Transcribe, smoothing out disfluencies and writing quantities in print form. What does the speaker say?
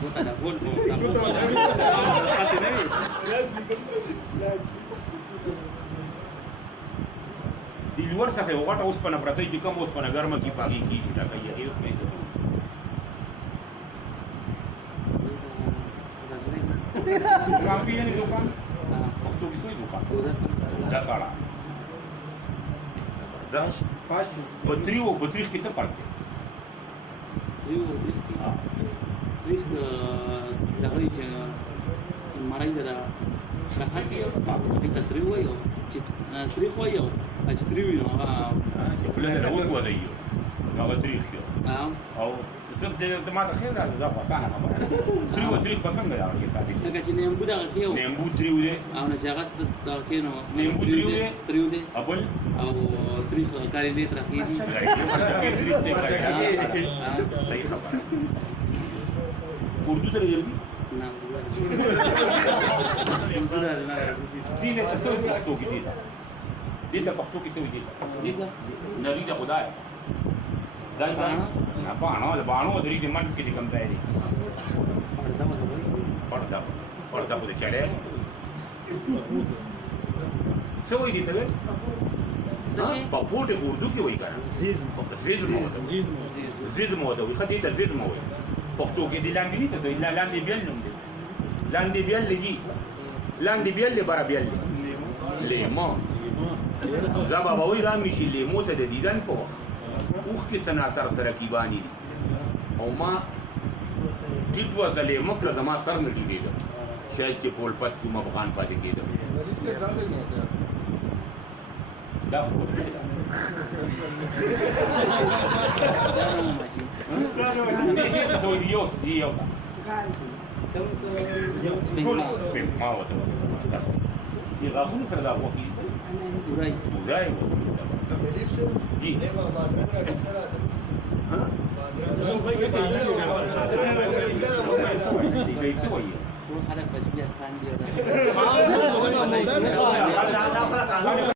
tak ada pun. Di luar څخه یو غټه اوسپنه پرته چې کوم اوسپنه ګرمه کې پاکي کېږي لکه یې اوسپنه کافي یې نه دوکان پښتو کې څه دوکان دا ساړه دا بطریو کې څه فرق دی Terus dah hari je marai dah hati kita teriu yo teriu yo aja teriu yo فلان الأول هو ذيه هذا تاريخ أو زبدة ما تخيل هذا زبدة فانا كمان تاريخ بس أنا يا رجال فاتي nak kaji nembu dah kau نيمبو تاريخ ده awak nak jagat tak kena نيمبو teriu deh أبل أو terus kali ni terakhir ni Urdu तरह जल्दी nah دي تسوي بحثو جديدة دي بحثو كيسوي جديدة دي نريد خداي داي ना बाणो दरी मन के कम तैयारी पर्दा को चढ़े सोई दी तवे बपोट उर्दू की वही कर जिज्म होता है खदी जिज्म हो पख्तो के दी लांदी नहीं तो इला लांदी बियल लगी लांदी बियल ले बरा बियल लेमो زبا باوی را میشی لیمو ته د دیدن په وخت اوخ کې سناتر ترکیبانی دي او ما ټیټ ورته لیمو کړه زما سر نه ډیږي شاید چې پول پت کوم افغان پاتې کېده دا خو دیو ما وته دي غاښونه سره دا وخت urai urai जी Kalau ada baju biasa dia.